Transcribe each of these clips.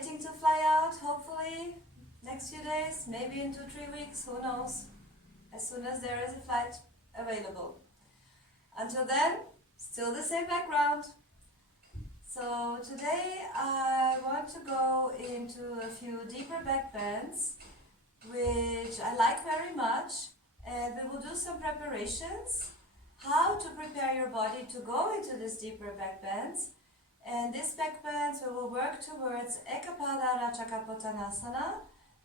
waiting to fly out, hopefully, next few days, maybe in 2-3 weeks, who knows, as soon as there is a flight available. Until then, still the same background. So today I want to go into a few deeper backbends, which I like very much, and we will do some preparations, how to prepare your body to go into these deeper backbends. And these backbends we will work towards Ekapadarajakapotanasna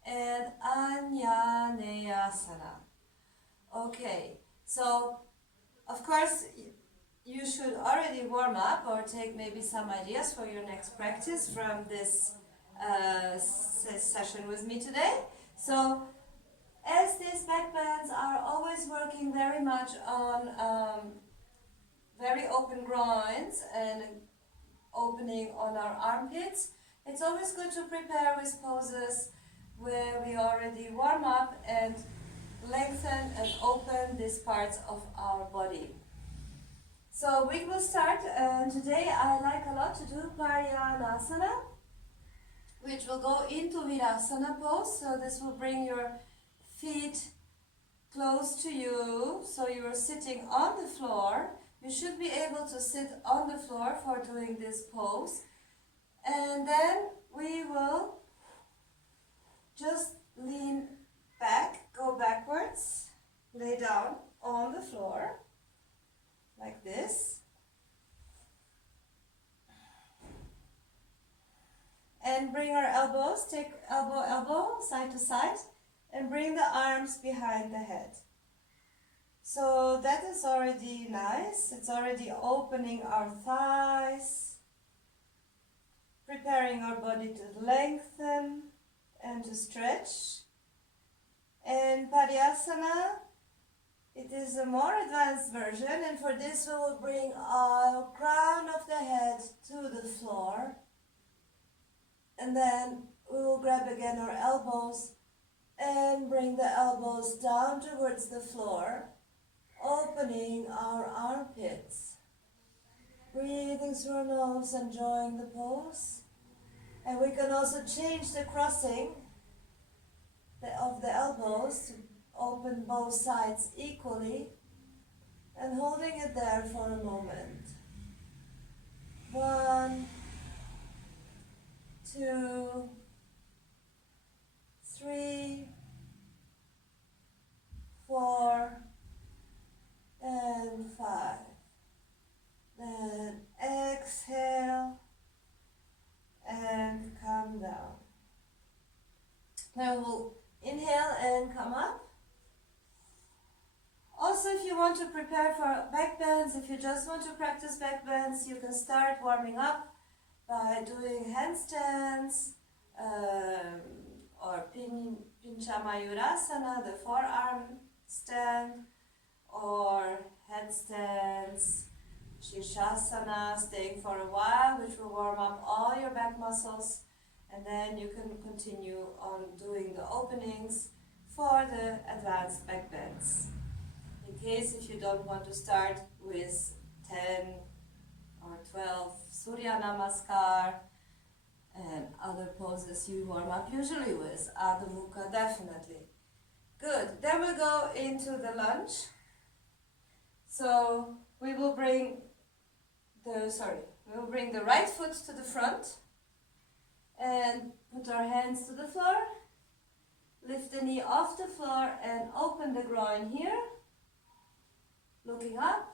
and Anjayenasana. Okay, so of course you should already warm up or take maybe some ideas for your next practice from this session with me today. So as these backbends are always working very much on very open groins and opening on our armpits, it's always good to prepare with poses where we already warm up and lengthen and open these parts of our body. So we will start, and today I like a lot to do Anjaneyasana, which will go into Virasana pose. So this will bring your feet close to you, so you are sitting on the floor. You should be able to sit on the floor for doing this pose. And then we will just lean back, go backwards, lay down on the floor, like this. And bring our elbows, take elbow, side to side, and bring the arms behind the head. So that is already nice. It's already opening our thighs, preparing our body to lengthen and to stretch. And Paryasana, it is a more advanced version, and for this we will bring our crown of the head to the floor, and then we will grab again our elbows and bring the elbows down towards the floor, opening our armpits. Breathing through our nose, enjoying the pose. And we can also change the crossing of the elbows to open both sides equally, and holding it there for a moment. 1, 2, 3, 4, and 5. Then exhale and come down. Now we'll inhale and come up. Also, if you want to prepare for backbends, if you just want to practice backbends, you can start warming up by doing handstands or Pinchamayurasana, the forearm stand, or headstands, Shirshasana, staying for a while, which will warm up all your back muscles, and then you can continue on doing the openings for the advanced backbends. In case if you don't want to start with 10 or 12 Surya Namaskar and other poses you warm up usually with, Adho Mukha definitely. Good, then we'll go into the lunge. So we will bring the right foot to the front and put our hands to the floor. Lift the knee off the floor and open the groin here. Looking up.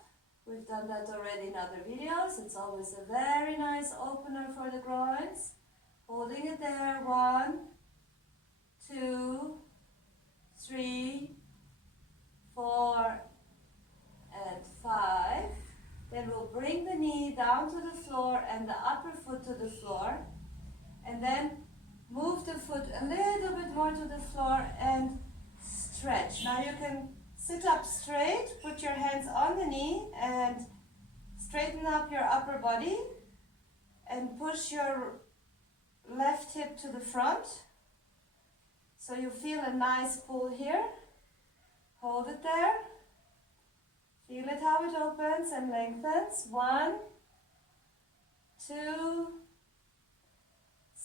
We've done that already in other videos. It's always a very nice opener for the groins. Holding it there. 1, 2, 3, 4, and 5. Then we'll bring the knee down to the floor and the upper foot to the floor. And then move the foot a little bit more to the floor and stretch. Now you can sit up straight, put your hands on the knee and straighten up your upper body and push your left hip to the front. So you feel a nice pull here. Hold it there. Feel it how it opens and lengthens. 1, 2,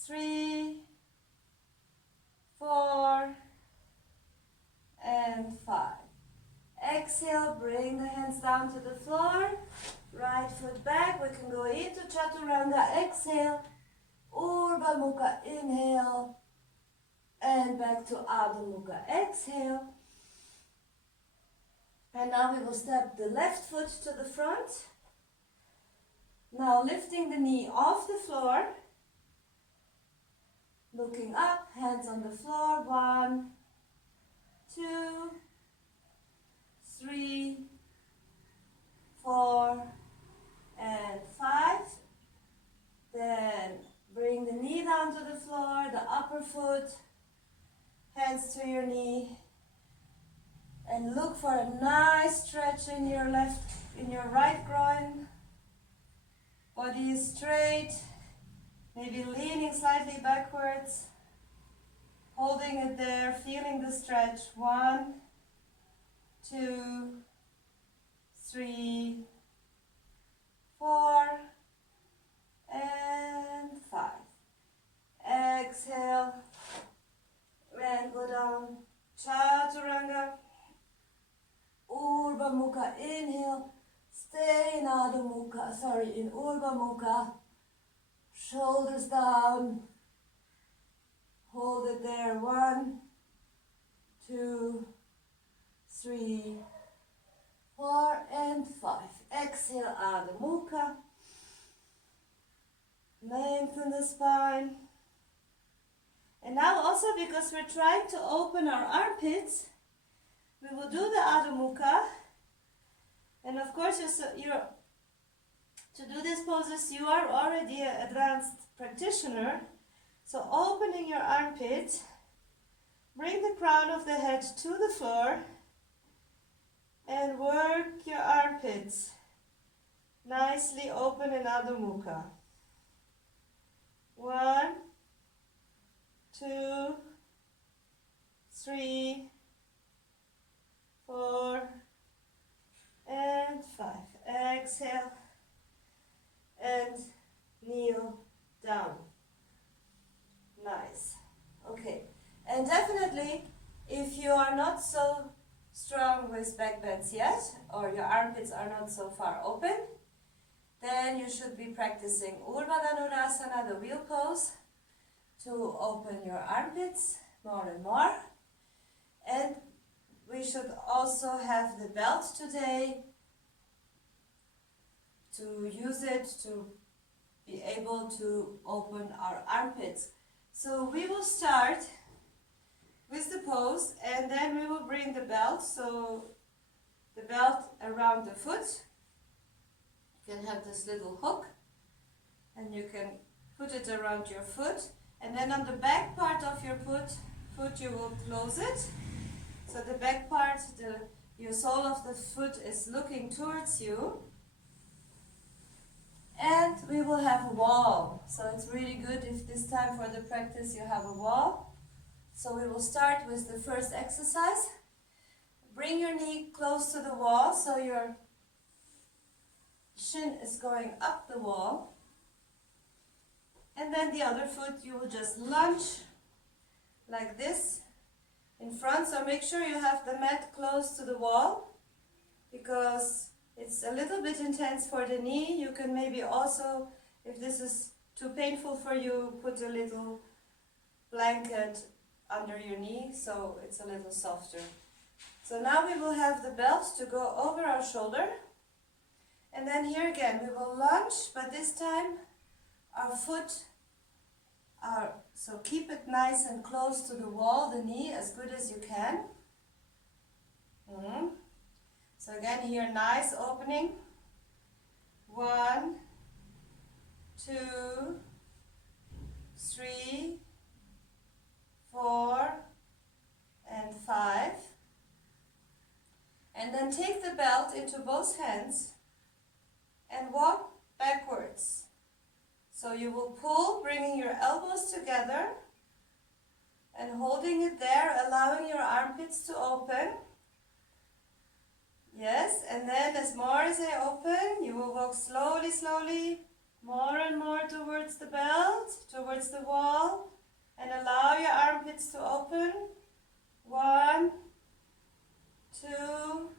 3, exhale, bring the hands down to the floor. Right foot back. We can go into Chaturanga. Exhale. Urdhva Mukha. Inhale. And back to Adho Mukha. Exhale. And now we will step the left foot to the front. Now lifting the knee off the floor. Looking up, hands on the floor. 1, 2, 3, 4, and 5. Then bring the knee down to the floor, the upper foot, hands to your knee. And look for a nice stretch in your right groin. Body is straight. Maybe leaning slightly backwards, holding it there, feeling the stretch. 1, 2, 3, 4, and 5. Exhale, and go down. Chaturanga. Urdhva Mukha. Inhale. Stay in Adho Mukha. In Urdhva Mukha. Shoulders down. Hold it there. 1, 2, 3, 4, and 5. Exhale, Adho Mukha. Lengthen the spine. And now also, because we're trying to open our armpits, we will do the Adho Mukha. And of course, to do these poses, you are already an advanced practitioner. So opening your armpit, bring the crown of the head to the floor and work your armpits. Nicely open in Adho Mukha. 1, 2, 3, 4, and 5. Exhale and kneel down. Nice. Okay. And definitely, if you are not so strong with back bends yet, or your armpits are not so far open, then you should be practicing Urdhva Dhanurasana, the wheel pose, to open your armpits more and more. And we should also have the belt today to use it to be able to open our armpits. So we will start with the pose, and then we will bring the belt. So the belt around the foot. You can have this little hook, and you can put it around your foot. And then on the back part of your foot you will close it. So the back part, your sole of the foot is looking towards you. And we will have a wall. So it's really good if this time for the practice you have a wall. So we will start with the first exercise. Bring your knee close to the wall so your shin is going up the wall. And then the other foot you will just lunge like this in front. So make sure you have the mat close to the wall, because it's a little bit intense for the knee. You can maybe also, if this is too painful for you, put a little blanket under your knee so it's a little softer. So now we will have the belt to go over our shoulder. And then here again we will lunge, but this time our foot, so keep it nice and close to the wall, the knee, as good as you can. So again here, nice opening. 1, 2, 3, 4, and 5. And then take the belt into both hands and walk backwards. So you will pull, bringing your elbows together and holding it there, allowing your armpits to open. Yes, and then as they open, you will walk slowly, slowly, more and more towards the belt, towards the wall, and allow your armpits to open. 1, 2,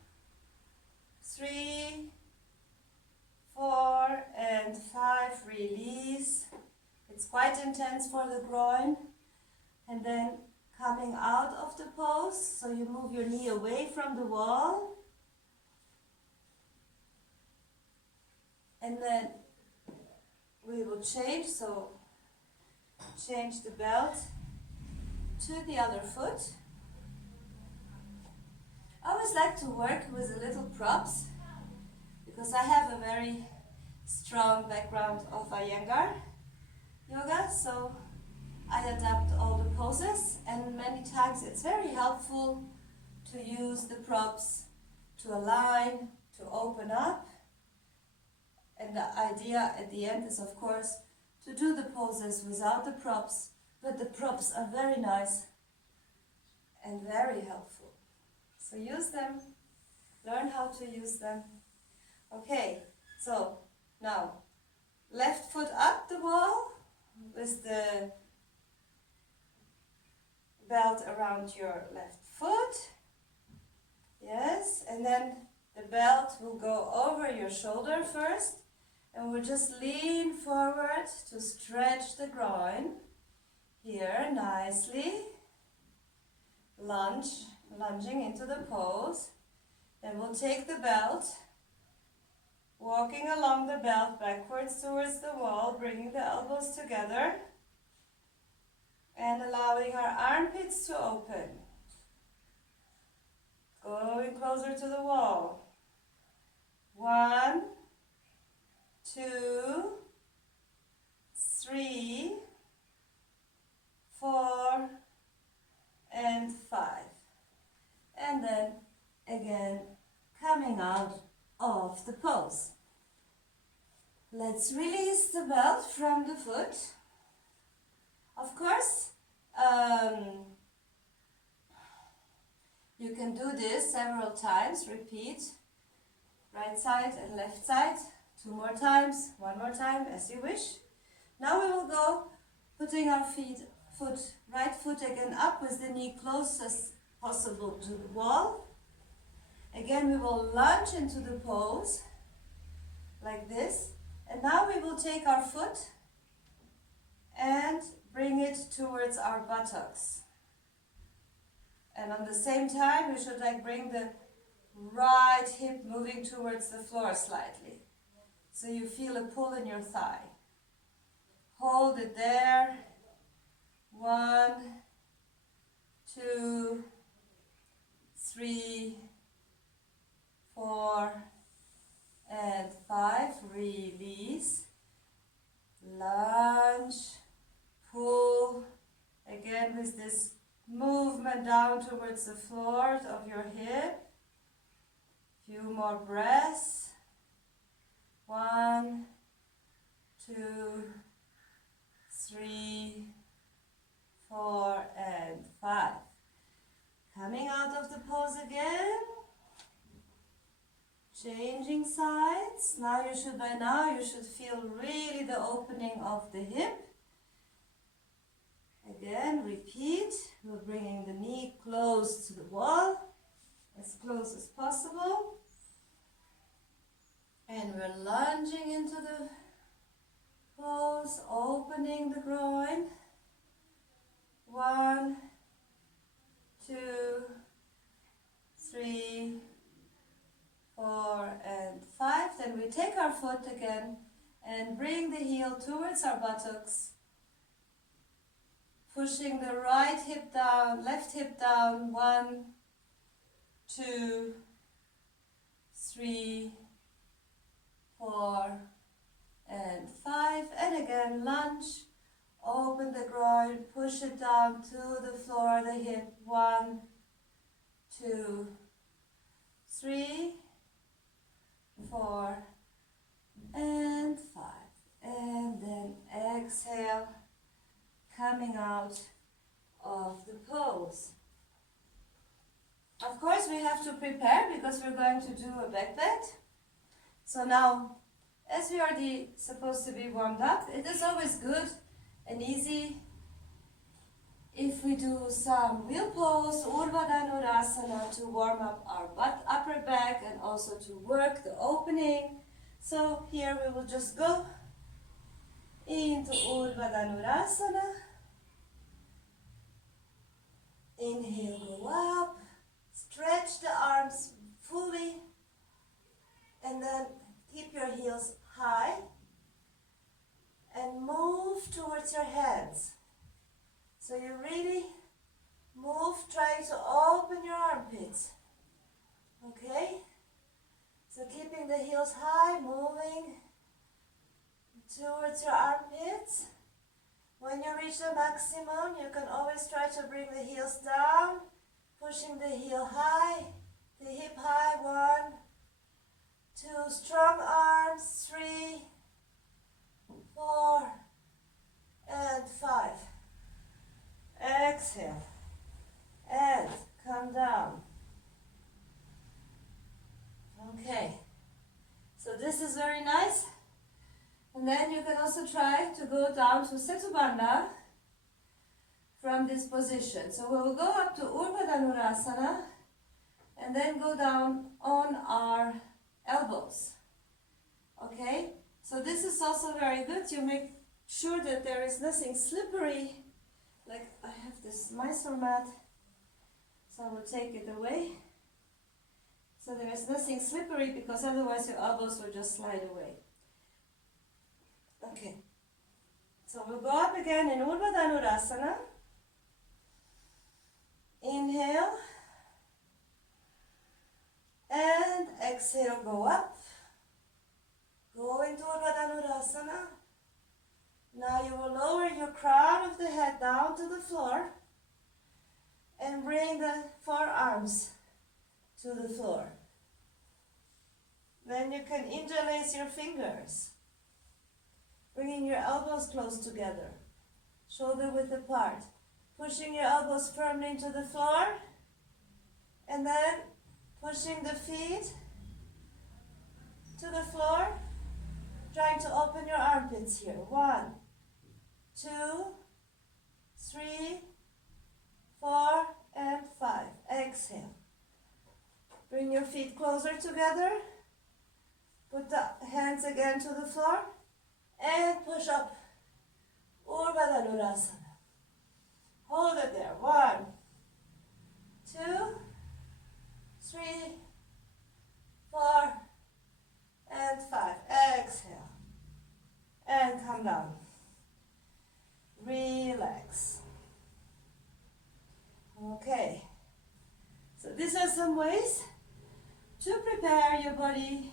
3, 4, and 5. Release. It's quite intense for the groin. And then coming out of the pose, so you move your knee away from the wall. And then we will change, so change the belt to the other foot. I always like to work with a little props because I have a very strong background of Iyengar yoga, so I adapt all the poses, and many times it's very helpful to use the props to align, to open up. And the idea at the end is, of course, to do the poses without the props, but the props are very nice and very helpful. So use them, learn how to use them. Okay, so now left foot up the wall with the belt around your left foot. Yes, and then the belt will go over your shoulder first, and we'll just lean forward to stretch the groin. Here, nicely. Lunging into the pose. Then we'll take the belt, walking along the belt backwards towards the wall, bringing the elbows together, and allowing our armpits to open. Going closer to the wall. 1, 2, 3, 4, and 5. And then again coming out of the pose. Let's release the belt from the foot. Of course, you can do this several times. Repeat. Right side and left side. 2 more times, 1 more time, as you wish. Now we will go putting our right foot again up with the knee close as possible to the wall. Again, we will lunge into the pose like this. And now we will take our foot and bring it towards our buttocks. And on the same time, we should bring the right hip moving towards the floor slightly. So you feel a pull in your thigh. Hold it there. 1, 2, 3, 4, and 5. Release. Lunge. Pull. Again with this movement down towards the floor of your hip. Few more breaths. 1, 2, 3, 4, and 5. Coming out of the pose again. Changing sides. By now you should feel really the opening of the hip. Again, repeat. We're bringing the knee close to the wall, as close as possible. And we're lunging into the pose, opening the groin. 1, 2, 3, 4, and 5. Then we take our foot again and bring the heel towards our buttocks. Pushing the right hip down, left hip down. 1, 2, 3, 4, and 5. And again, lunge. Open the groin, push it down to the floor, the hip. 1, 2, 3, 4, and 5. And then exhale, coming out of the pose. Of course, we have to prepare because we're going to do a back bend. So now, as we are supposed to be warmed up, it is always good and easy if we do some wheel pose, Urdhva to warm up our upper back and also to work the opening. So here we will just go into Urdhva. Inhale, go up, stretch the arms fully, and then keep your heels high and move towards your hands. So you really move, trying to open your armpits. Okay? So keeping the heels high, moving towards your armpits. When you reach the maximum, you can always try to bring the heels down, pushing the heel high, the hip high. 1, 2, strong arms. 3, 4, and 5. Exhale, and come down. Okay, so this is very nice. And then you can also try to go down to Setu Bandha from this position. So we will go up to Urdhva and then go down on our elbows. Okay, so this is also very good. You make sure that there is nothing slippery. Like I have this Mysore mat, so I will take it away. So there is nothing slippery because otherwise your elbows will just slide away. Okay, so we'll go up again in Urdhva. Inhale and exhale, go up. Go into Urdhva. Now you will lower your crown of the head down to the floor and bring the forearms to the floor. Then you can interlace your fingers, bringing your elbows close together, shoulder width apart, pushing your elbows firmly into the floor, and then pushing the feet to the floor, trying to open your armpits here. 1, 2, 3, 4, and 5. Exhale. Bring your feet closer together. Put the hands again to the floor. And push up. Urdhva. Hold it there. 1, 2, 3, 4, and 5. Exhale. And come down. Relax. Okay. So these are some ways to prepare your body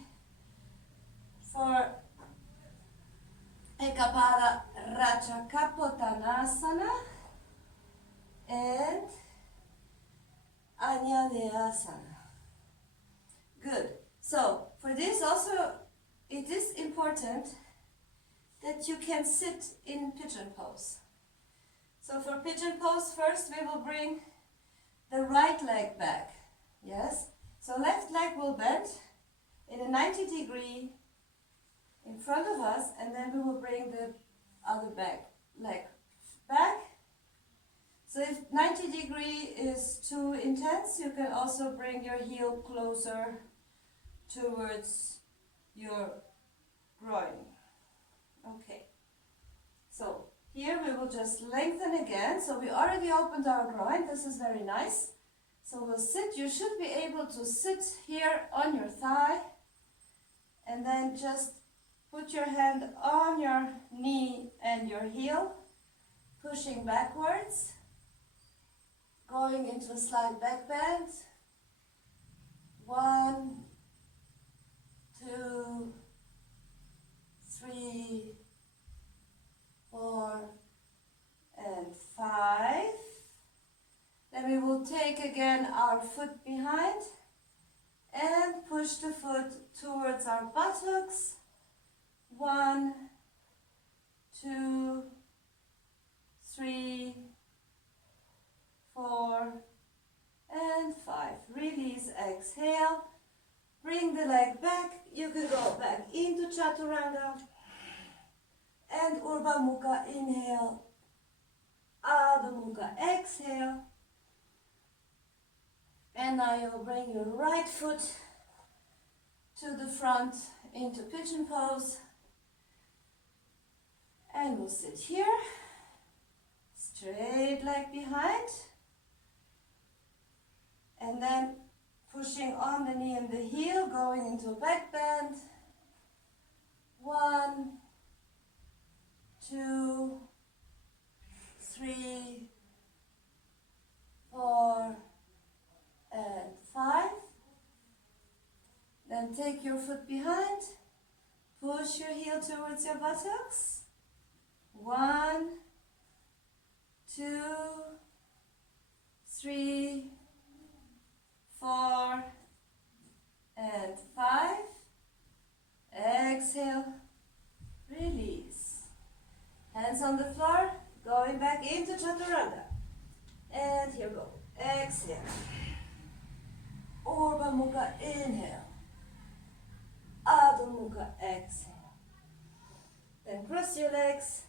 for Ekapadarajakapotanasna and Anjayenasana. Good. So for this also, it is important that you can sit in pigeon pose. So for pigeon pose, first we will bring the right leg back. Yes? So left leg will bend in a 90-degree in front of us, and then we will bring the other leg back. So if 90-degree is too intense, you can also bring your heel closer towards your groin. Okay. So here we will just lengthen again. So we already opened our groin. This is very nice. So we'll sit. You should be able to sit here on your thigh, and then just put your hand on your knee and your heel, pushing backwards, going into a slight back bend. 1, 2, 3, 4, and 5. Then we will take again our foot behind and push the foot towards our buttocks. 1, 2, 3, 4, and 5. Release, exhale. Bring the leg back. You can go back into Chaturanga. And Urdhva Mukha, inhale. Adho Mukha, exhale. exhale. And now you'll bring your right foot to the front into pigeon pose. And we'll sit here, straight leg behind. And then pushing on the knee and the heel, going into a back bend. 1, 2, 3, 4, and 5. Then take your foot behind, push your heel towards your buttocks. 1, 2, 3, 4, and 5. Exhale, release. Hands on the floor, going back into chaturanga. And here we go. Exhale. Urdhva Mukha, inhale. Adho Mukha, exhale. Then cross your legs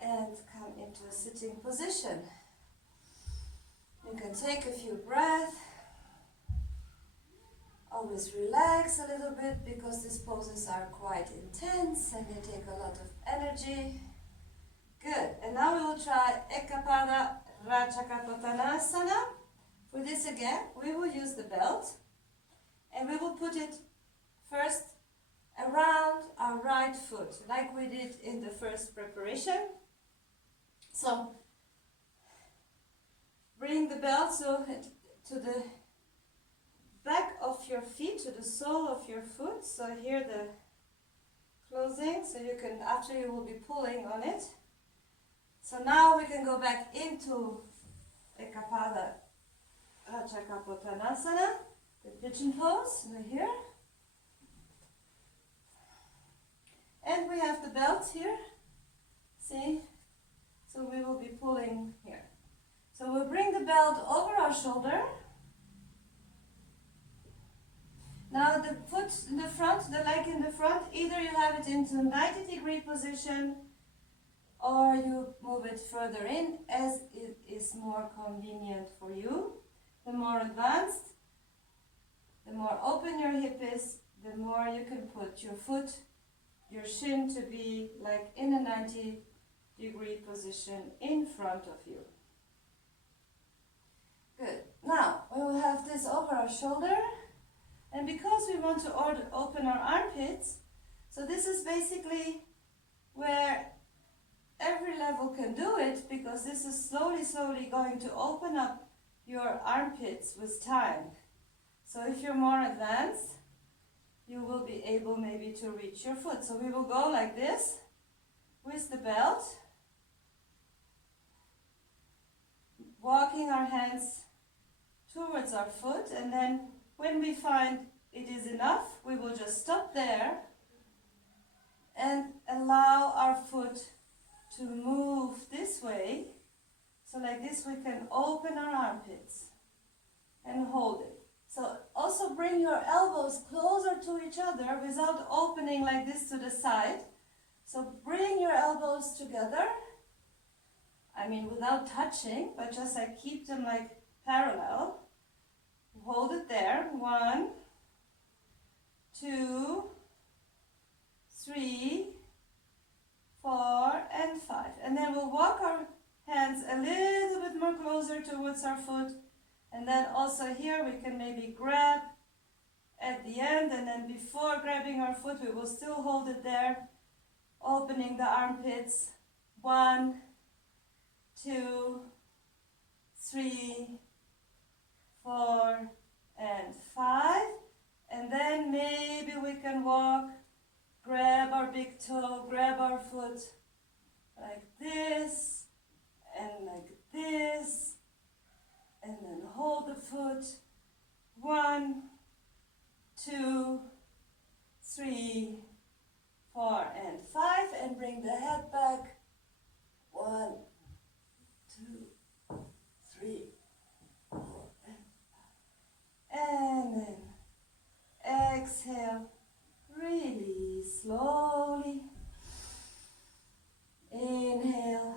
and come into a sitting position. You can take a few breaths. Always relax a little bit because these poses are quite intense and they take a lot of energy. Good. And now we will try Ekapadarajakapotanasna. For this again, we will use the belt and we will put it first around our right foot, like we did in the first preparation. So, bring the belt to the back of your feet, to the sole of your foot. So here the closing, so you can, after you will be pulling on it. So now we can go back into Ekapadarajakapotanasna, the pigeon pose, over here. And we have the belt here, see? So we will be pulling here. So we'll bring the belt over our shoulder. Now the foot in the front, the leg in the front, either you have it into a 90-degree position or you move it further in as it is more convenient for you. The more advanced, the more open your hip is, the more you can put your foot, your shin to be like in a 90-degree position in front of you. Good. Now we will have this over our shoulder. And because we want to open our armpits, so this is basically where every level can do it, because this is slowly going to open up your armpits with time. So if you're more advanced, you will be able maybe to reach your foot. So we will go like this with the belt, walking our hands towards our foot, and then when we find it is enough, we will just stop there and allow our foot to move this way. So like this we can open our armpits and hold it. So also bring your elbows closer to each other without opening like this to the side. So bring your elbows together. I mean without touching, but just like keep them like parallel. Hold it there. 1, 2, 3, 4, and 5. And then we'll walk our hands a little bit more closer towards our foot. And then also here we can maybe grab at the end. And then before grabbing our foot, we will still hold it there. Opening the armpits. 1, 2, 3, 4, and 5. And then maybe we can walk, grab our big toe, grab our foot like this, and like this, and then hold the foot. 1, 2, 3, 4, and 5, and bring the head back. 1, 2, 3, 4, and 5. And then exhale, release slowly. Inhale.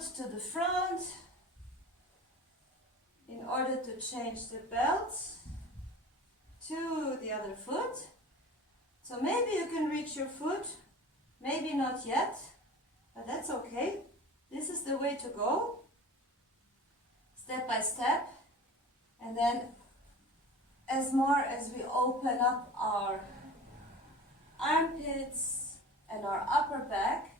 foot to the front in order to change the belt to the other foot. So maybe you can reach your foot, maybe not yet, but that's okay. This is the way to go, step by step, and then as more as we open up our armpits and our upper back,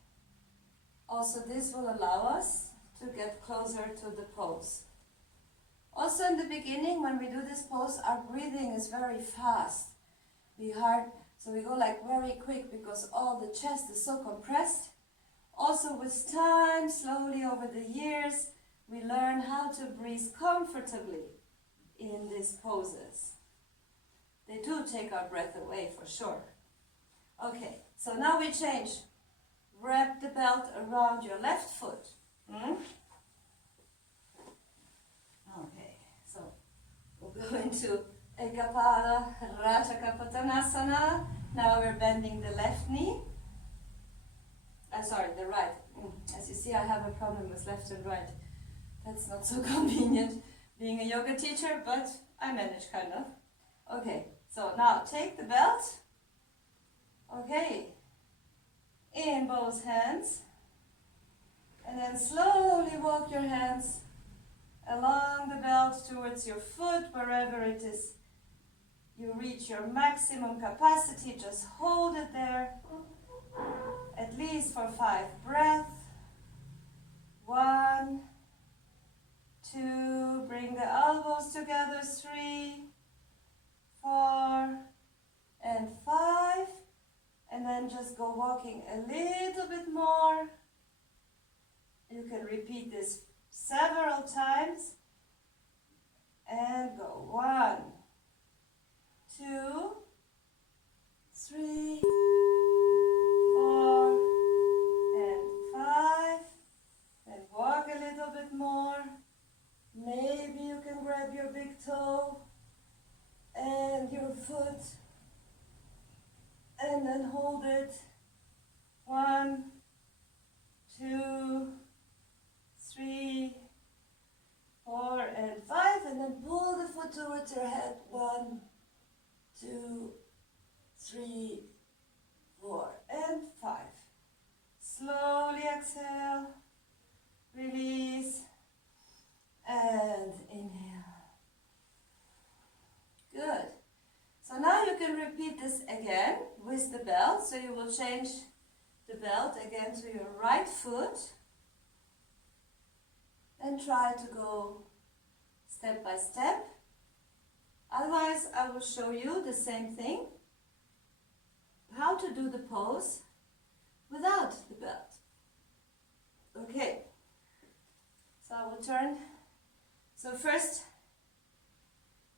also this will allow us to get closer to the pose. Also in the beginning, when we do this pose, our breathing is very fast. So we go like very quick because all the chest is so compressed. Also with time, slowly over the years, we learn how to breathe comfortably in these poses. They do take our breath away for sure. Okay, so now we change. Wrap the belt around your left foot. Okay, so we'll go into Ekapadarajakapotanasna. Now we're bending the left knee. The right. As you see, I have a problem with left and right. That's not so convenient being a yoga teacher, but I manage kind of. Okay, so now take the belt. Okay, in both hands. And then slowly walk your hands along the belt towards your foot, wherever it is you reach your maximum capacity. Just hold it there, at least for 5 breaths. 1, 2, bring the elbows together, 3, 4, and 5. And then just go walking a little bit more. You can repeat this several times. And go 1, 2, 3, 4, and 5. And walk a little bit more. Maybe you can grab your big toe and your foot and then hold it. 1, 2, 3, 4, and 5, and then pull the foot towards your head. 1, 2, 3, 4, and 5. Slowly exhale, release, and inhale. Good. So now you can repeat this again with the belt. So you will change the belt again to your right foot and try to go step by step. Otherwise, I will show you the same thing, how to do the pose without the belt. Okay, so I will turn. So first,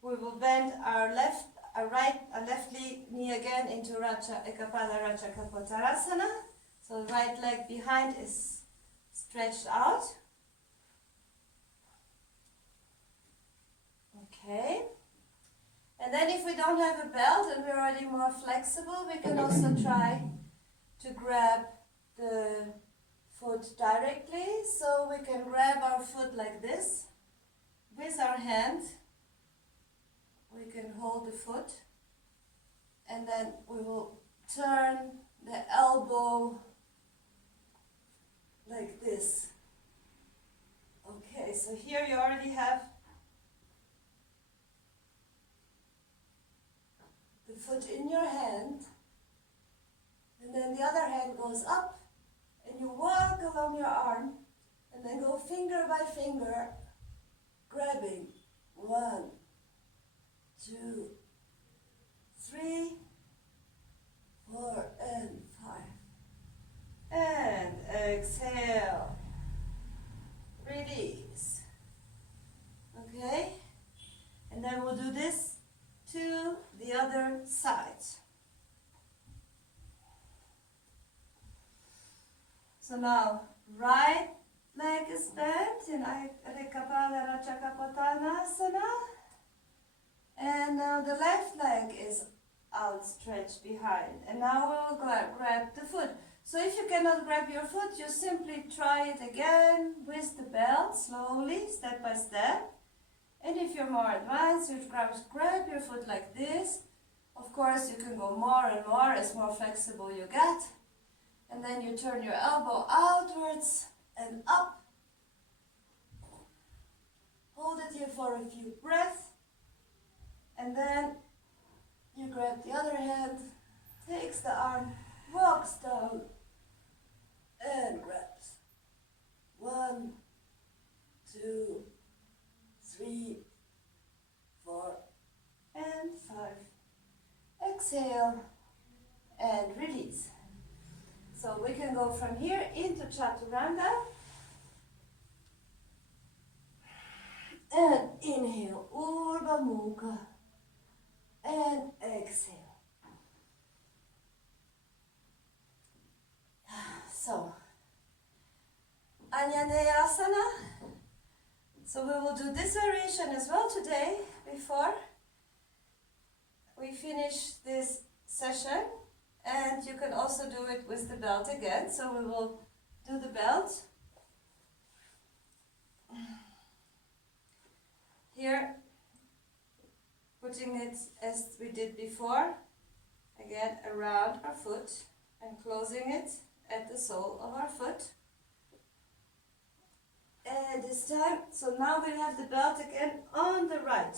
we will bend our left knee again into Ekapadarajakapotanasna. So the right leg behind is stretched out. Okay. And then if we don't have a belt and we're already more flexible, we can also try to grab the foot directly. So we can grab our foot like this with our hand. We can hold the foot and then we will turn the elbow like this. Okay, so here you already have the foot in your hand, and then the other hand goes up and you walk along your arm and then go finger by finger grabbing. 1, 2, 3, 4, and 5. And exhale. Release. Okay? And then we'll do this to the other side. So now, right leg is bent in Ekapadarajakapotanasna. And now the left leg is outstretched behind. And now we will grab the foot. So if you cannot grab your foot, you simply try it again with the belt, slowly, step by step. And if you're more advanced, you grab your foot like this. Of course, you can go more and more as more flexible you get. And then you turn your elbow outwards and up. Hold it here for a few breaths. And then you grab the other hand, takes the arm, walks down, and grabs. 1, 2, 3, 4, and 5. Exhale and release. So we can go from here into Chaturanga. And inhale, Urdhva Mukha. And exhale. So, Anjayenasana. So we will do this variation as well today before we finish this session. And you can also do it with the belt again. So we will do the belt. Here, putting it as we did before, again around our foot and closing it at the sole of our foot. And this time, so now we have the belt again on the right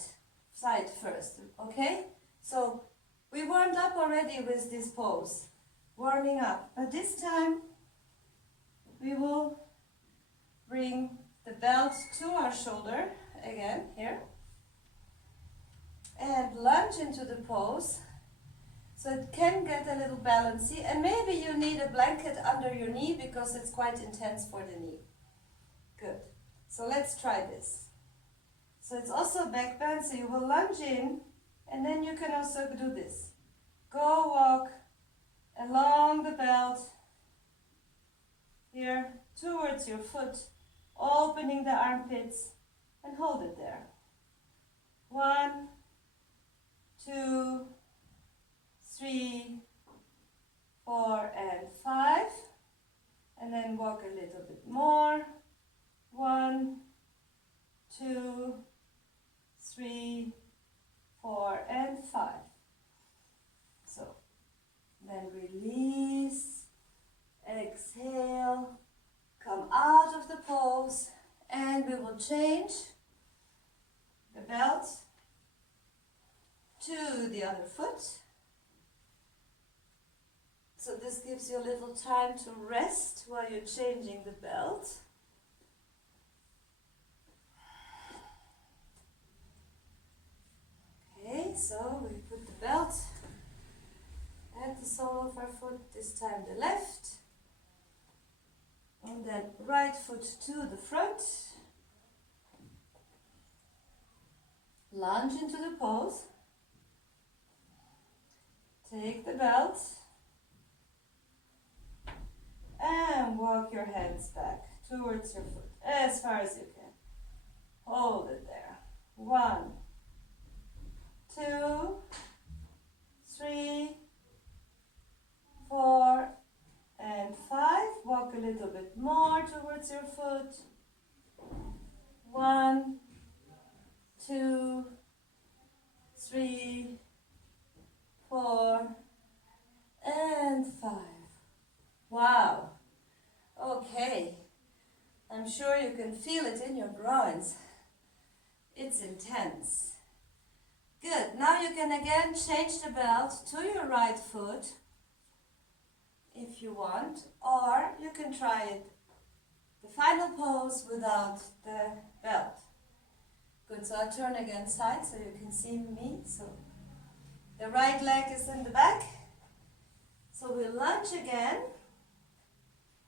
side first, okay? So we warmed up already with this pose, warming up. But this time, we will bring the belt to our shoulder, again, here. And lunge into the pose, so it can get a little bouncy. And maybe you need a blanket under your knee because it's quite intense for the knee. Good. So let's try this. So it's also back bend, so you will lunge in, and then you can also do this. Go walk along the belt, here, towards your foot, opening the armpits, and hold it there. 1, 2, 3, 4, and 5. And then walk a little bit more. 1, 2, 3, 4, and 5. So, then release, exhale, come out of the pose, and we will change the belt to the other foot. So this gives you a little time to rest while you're changing the belt. Okay, so we put the belt at the sole of our foot, this time the left. And then right foot to the front. Lunge into the pose. Take the belt. And walk your hands back towards your foot as far as you can. Hold it there. 1, 2, 3, 4, and 5. Walk a little bit more towards your foot. 1, 2, 3, 4, and 5. Wow. Okay. I'm sure you can feel it in your groins. It's intense. Good. Now you can again change the belt to your right foot if you want, or you can try it, the final pose without the belt. Good. So I'll turn again side so you can see me. So the right leg is in the back. So we'll lunge again.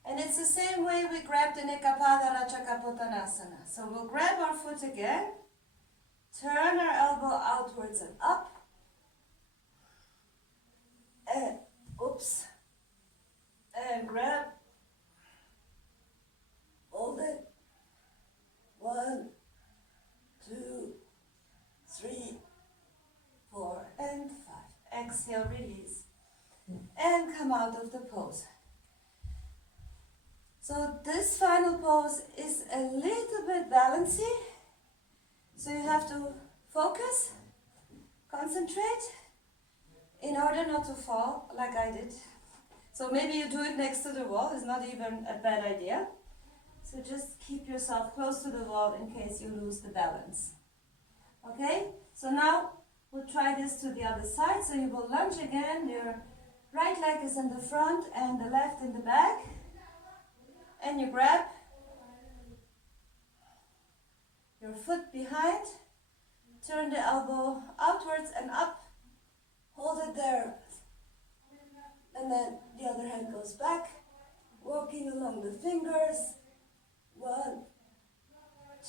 And it's the same way we grabbed in Ekapadarajakapotanasna. So we'll grab our foot again, turn our elbow outwards and up, and and grab, hold it, 1, 2, 3, 4, and 5. Exhale, release, and come out of the pose. So this final pose is a little bit balancy. So you have to focus, concentrate, in order not to fall like I did. So maybe you do it next to the wall, it's not even a bad idea. So just keep yourself close to the wall in case you lose the balance. Okay, so now we'll try this to the other side. So you will lunge again, your right leg is in the front and the left in the back. And you grab your foot behind, turn the elbow outwards and up, hold it there. And then the other hand goes back, walking along the fingers. 1,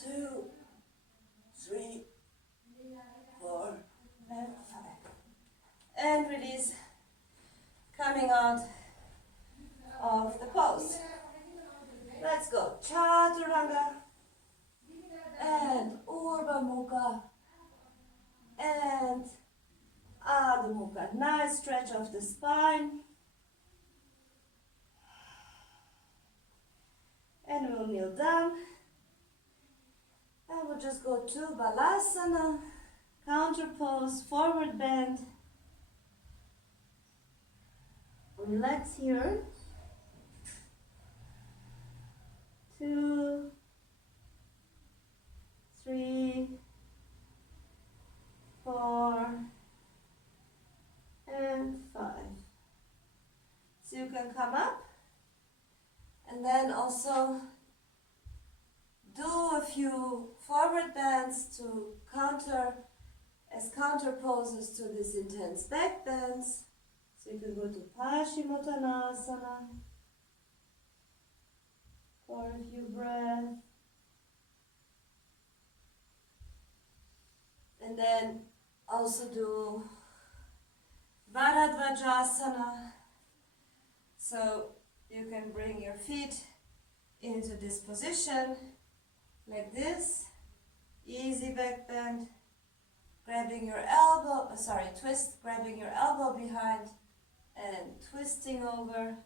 2, 3, 4, and 5. And release, coming out of the pose. Let's go. Chaturanga and Urdhva Mukha and Adho Mukha. Nice stretch of the spine. And we'll kneel down. And we'll just go to Balasana, counter pose, forward bend. Relax here. 2, 3, 4, and 5. So you can come up and then also do a few forward bends to counter poses to this intense back bends. So you can go to Paschimottanasana for a few breaths. And then also do Bharadvajasana. So you can bring your feet into this position like this. Easy back bend. Grabbing your elbow, grabbing your elbow behind and twisting over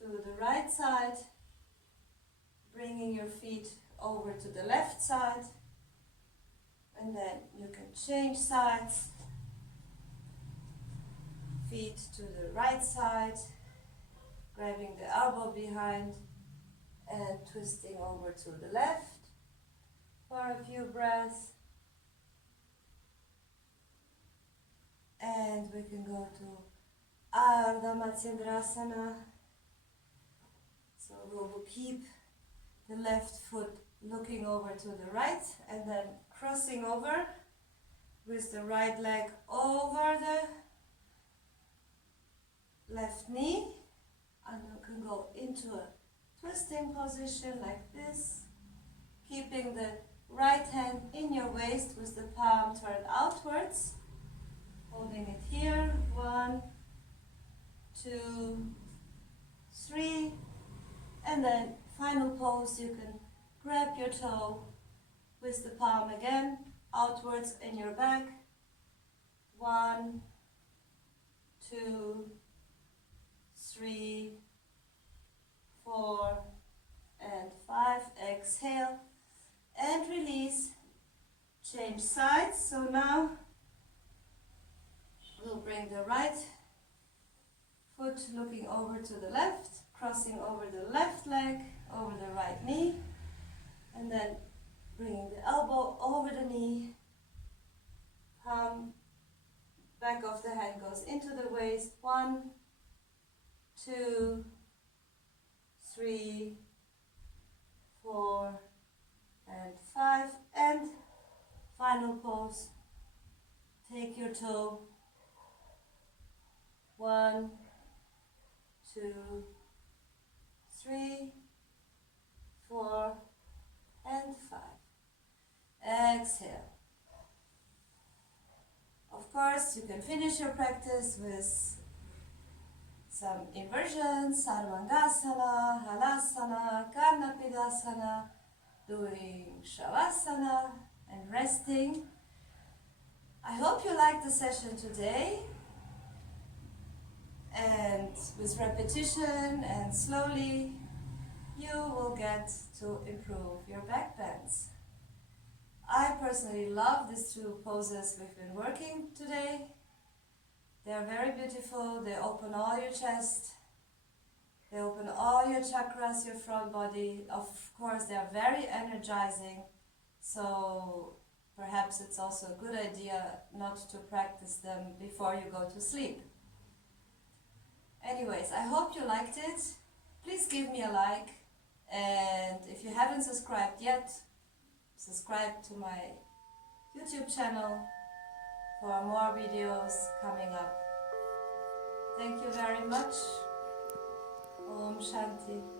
to the right side. Bringing your feet over to the left side. And then you can change sides. Feet to the right side. Grabbing the elbow behind and twisting over to the left for a few breaths. And we can go to Ardha Matsyendrasana. So we will keep the left foot looking over to the right and then crossing over with the right leg over the left knee. And you can go into a twisting position like this, keeping the right hand in your waist with the palm turned outwards, holding it here. 1, 2, 3, and then final pose, you can grab your toe with the palm again outwards in your back. 1, 2, 3, 4, and 5. Exhale and release. Change sides. So now we'll bring the right foot looking over to the left, crossing over the left leg, over the right knee, and then bringing the elbow over the knee. Palm, back of the hand goes into the waist. 1, 2, 3, 4, and 5. And final pose. Take your toe. 1, 2, 3, 4, and 5. Exhale. Of course, you can finish your practice with some inversions, Sarvangasana, Halasana, Karnapidasana, doing Shavasana and resting. I hope you liked the session today. And with repetition and slowly, you will get to improve your back bends. I personally love these two poses we've been working today. They are very beautiful. They open all your chest. They open all your chakras, your front body. Of course, they are very energizing. So perhaps it's also a good idea not to practice them before you go to sleep. Anyways, I hope you liked it. Please give me a like. And if you haven't subscribed yet, subscribe to my YouTube channel for more videos coming up. Thank you very much. Om Shanti.